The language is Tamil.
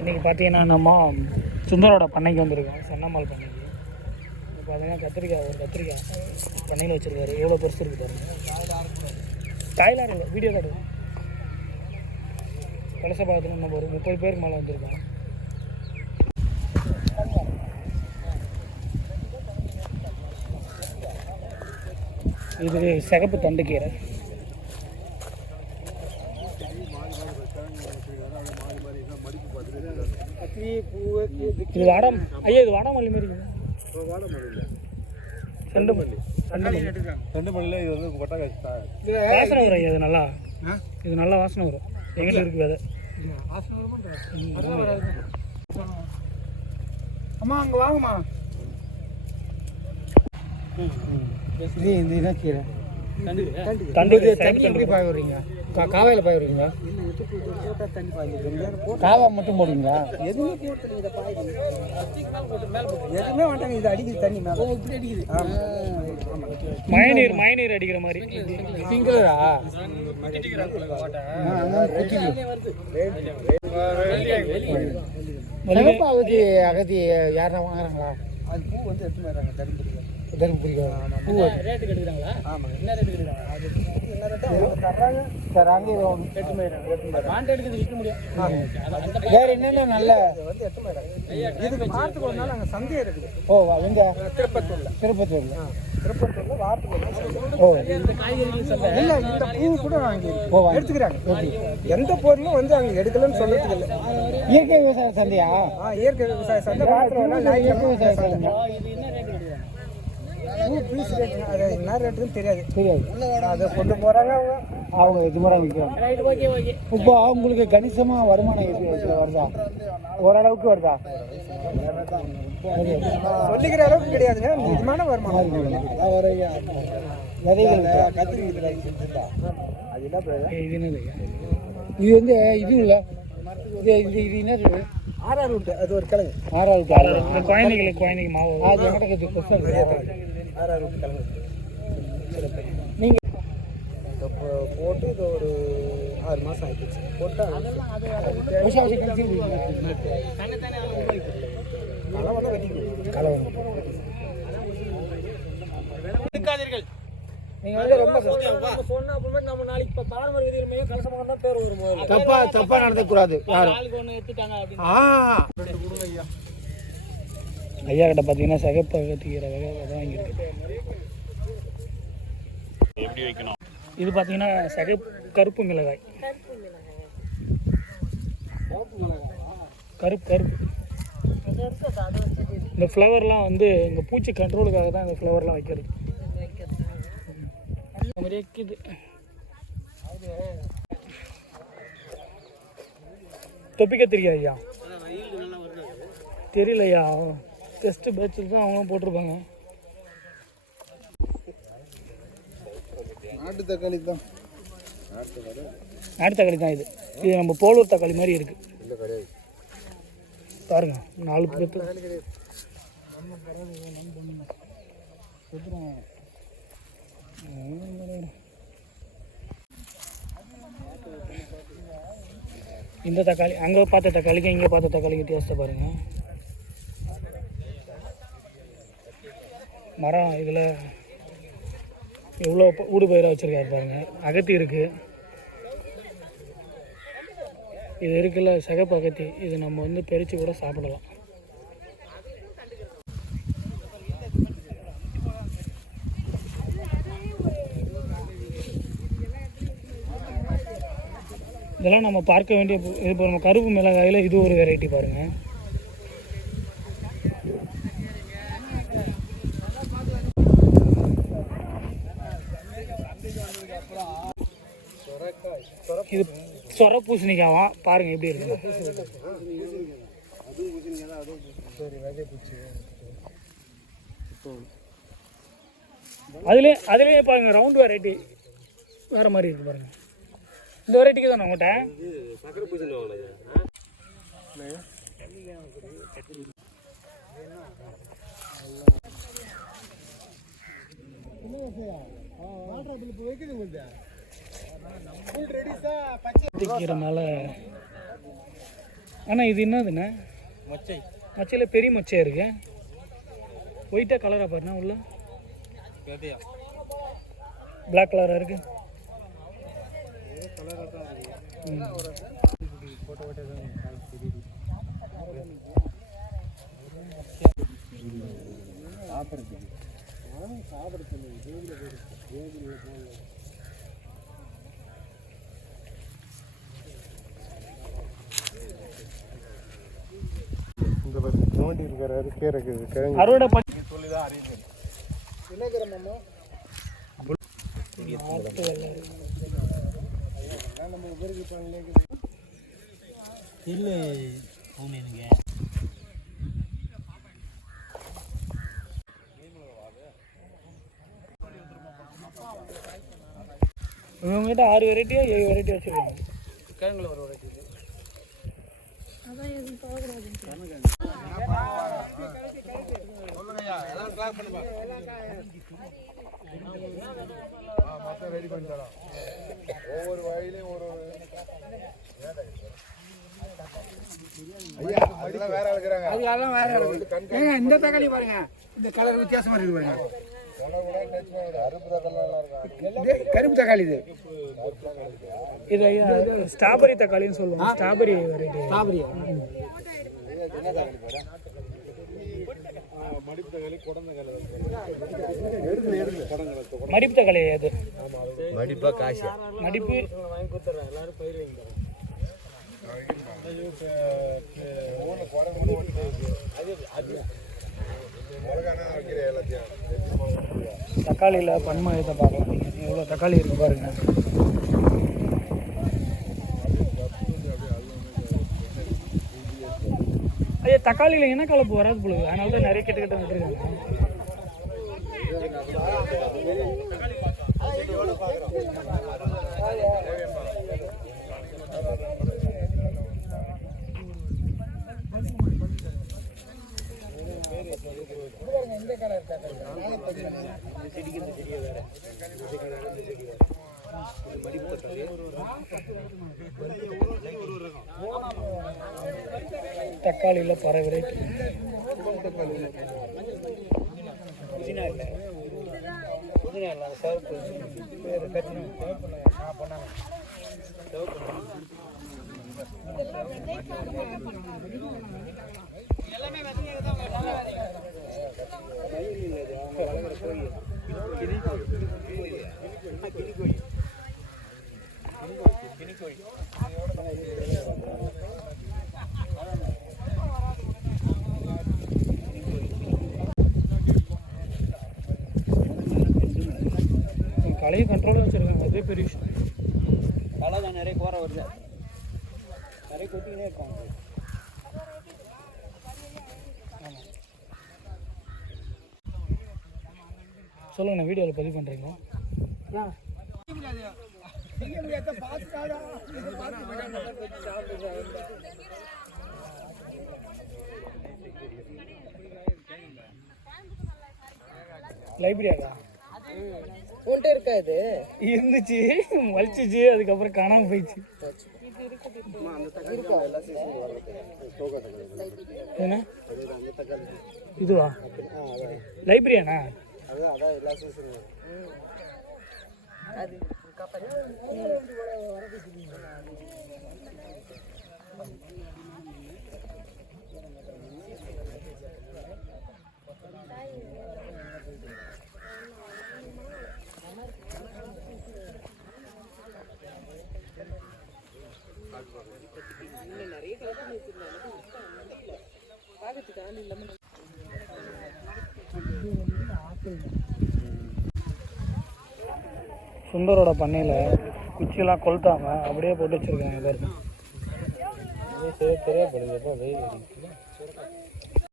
இன்றைக்கி பார்த்தீங்கன்னா நம்ம சுந்தரோட பண்ணைக்கு வந்திருக்கோம். சன்னம்மாள் பண்ணைக்கு. இப்போ பார்த்தீங்கன்னா கத்திரிக்காய் ஒரு கத்திரிக்காய் பண்ணையில் வச்சுருக்காரு. எவ்வளோ பெருசு இருக்குது பாருங்க. காயிலாக இல்லை வீடியோ கார்டு கலச பார்க்கணும் நம்ம ஒரு முப்பது பேருக்கு மேலே வந்திருக்கோம் இது சிகப்பு தண்டுக்கீரை. இது வாடாம் ஐயா இது வாடாமல்லி மாதிரி செண்டு மல்லி ரெண்டு இது வந்து கொட்டை வாசனை வரும் ஐயா இது நல்லா. இது நல்லா வாசனை வரும். எங்கிட்ட இருக்கு விதை. அம்மா அங்க வாங்கம்மா. இது இந்த கீரை. தண்டு. எப்படி பாய விடுறீங்க கா காவாயில் பாய விடுறீங்களா காவா மட்டும் போடுவீங்களா? எதுவுமே இதை எதுவுமே வேண்டாங்க இது அடிக்குது தண்ணி மேலே. இப்படி அடிக்குது. மழைநீர் மழைநீர் அடிக்கிற மாதிரி. சிங்கிளரா அகதி யாரா வாங்குறாங்களா? அது பூ வந்து எடுத்து வர்றாங்க தருமபுரி பூ ரேட்டு கட்டுக்கிறாங்களா ஆமாம் என்ன ரேட்டு கட்டுக்கிறாங்க பாண்டு எடுக்கிறது விற்க முடியும். வேற என்னென்ன நல்ல வந்து எட்டு மணி இதுக்கு வாரத்துக்கு ஒரு நாள் அங்கே சந்தை இருக்குது. ஓ எங்க? திருப்பத்தூர்ல. திருப்பத்தூர்ல. திருப்பத்தூர்ல வாரத்துக்கு ஓ. இந்த சந்தை. இல்ல இந்த பூ கூட வாங்கி எடுத்துக்கிறாங்க. எந்த பொருளும் வந்து அங்க எடுக்கலன்னு சொல்றதுக்கு இல்ல. இயற்கை விவசாய சந்தையா? இயற்கை விவசாய சந்தை. வாரத்துல இயற்கை விவசாய சந்தை இது என்ன ரேட்டு கட்டுக்கிறாங்க பூ பீஸ் ரேட் அது என்ன ரேட்டுன்னு தெரியாது. தெரியாது. அதை கொண்டு போறாங்க அவங்க. அவங்க இது மாதிரி விற்கிறாங்க இப்போ அவங்களுக்கு கணிசமா வருமானம் வருதா? ஓரளவுக்கு வருதா? சொல்லிக்கிற அளவுக்கு கிடையாதுங்க. மிதமான வருமானம். விதைகள் அது என்ன இது வந்து இது இல்லை. இது இது இது என்னது? ஆர்ஆர் ரூட் அது ஒரு கிழங்கு. இந்த குழந்தைங்களுக்கு குழந்தைங்க மாவு. அது என்கிட்ட கொஸ்டின் ஆர்ஆர் ரூட் கிழங்கு நீங்கள் போட்டு இது ஒரு ஆறு மாதம் ஆயிடுச்சு போட்டு வருஷம் கழிச்சு களை வந்து எடுக்காதீர்கள் ரொம்ப சொன்ன அப்புறமே நம்ம நாளைக்கு இப்போ பாரம்பரிய விதிகள் கலசமாக தான் பேர் வரும் தப்பா தப்பா நடத்தக்கூடாது யாரும். ஆ. ஐயா கிட்ட பார்த்தீங்கன்னா சகப்பு அகத்திக்கிற வகை தான் வாங்கியிருக்கு எப்படி வைக்கணும்? இது பார்த்தீங்கன்னா சகப்பு கருப்பு மிளகாய். கருப்பு கருப்பு. இந்த ஃப்ளவர்லாம் வந்து இந்த பூச்சி கண்ட்ரோலுக்காக தான் இந்த ஃப்ளவர்லாம் வைக்கிறது. இருக்குது தொப்பிக்க தெரியாது ஐயா? தெரியல ஐயா டெஸ்ட்டு பேட்சில் தான் அவங்களும் போட்டிருப்பாங்க. நாட்டு தக்காளி தான். நாட்டு தக்காளி தான் இது. இது நம்ம போலூர் தக்காளி மாதிரி இருக்கு. பாருங்க நாலு பேர்த்து இந்த தக்காளி அங்கே பார்த்த தக்காளிக்கு இங்கே பார்த்த தக்காளிக்கு வித்தியாசத்தை பாருங்க. மரம் இதில் எவ்வளோ ஊடு பயிராக வச்சுருக்காரு பாருங்க. அகத்தி இருக்குது இது இருக்குல்ல சிகப்பு அகத்தி. இது நம்ம வந்து பறித்து கூட சாப்பிடலாம். இதெல்லாம் நம்ம பார்க்க வேண்டிய இது இப்போ நம்ம கருப்பு மிளகாயில் இது ஒரு வெரைட்டி பாருங்கள் இது சொர பூசணிக்காவா? பாருங்க எப்படி இருக்கு அதுலேயே அதுலேயே பாருங்க ரவுண்ட் வெரைட்டி வேற மாதிரி இருக்கு பாருங்க. இந்த வெரைட்டிக்கு தானே உங்கள்கிட்ட மேலே அண்ணா இது என்னதுண்ணே? மொச்சை. மச்சையில் பெரிய மொச்சையாக இருக்கு? ஒயிட்டாக கலராக பாருண்ணா உள்ள. பிளாக் கலராக இருக்கு. கலராக தான் நோண்டி இருக்கிறாரு கீரை கிழங்கு. அறுவடை பண்ணி சொல்லி தான் நம்ம ஊருக்கு பண்ணல இல்லை பூமீனுங்க இவங்ககிட்ட ஆறு வெரைட்டியோ ஏழு வெரைட்டி வச்சுருக்காங்க. கிழங்குல ஒரு வெரைட்டி மொத்தம் ரெடி பண்ணி தரோம் ஒவ்வொரு வயலையும் ஒரு ஒரு ஐயா அதெல்லாம் வேற இருக்கிறாங்க இந்த தக்காளி பாருங்க. இந்த கலர் வித்தியாசமா இருக்கு பாருங்க. கருப்பு தக்காளி இது. இது ஸ்ட்ராபெரி தக்காளின்னு சொல்லுவாங்க ஸ்ட்ராபெரி வெரைட்டி ஸ்ட்ராபெரியா? மடிப்பு தக்காளி அது. மடிப்பா காசு. மடிப்பு. அது அது முருகானா வைக்கிற எல்லாத்தையும் தக்காளியில் பன்மயத்தை பார்க்கலாம் நீங்கள் எவ்வளோ தக்காளி இருக்கு பாருங்க. ஐயா தக்காளியில் என்ன கலப்பு வராது போல அதனால தான் நிறைய கிட்ட கிட்ட விட்டுருக்காங்க. தக்காளியில் பல தக்காளியில் பறவை இல்லை பண்ணாங்க கலையை கண்ட்ரோலாக வச்சுருக்காங்க. அதே பெரிய விஷயம். களை தான் நிறைய கோர வருது. நிறைய கொட்டிக்கினே இருப்பாங்க சொல்லுங்கண்ணா வீடியோவில் பதிவு பண்ணுறீங்களா லைப்ரரியாக்கா உன்கிட்ட இருக்கா இது? இருந்துச்சு வலிச்சிச்சு அதுக்கப்புறம் காணாம போயிடுச்சு. என்ன? இதுவா? லைப்ரரியாண்ணா அதான் சுந்தரோட பண்ணையில் குச்சியெல்லாம் கொளுத்தாம அப்படியே போட்டு வச்சுருக்காங்க எல்லாருமே. தெரியப்படுது வெயில்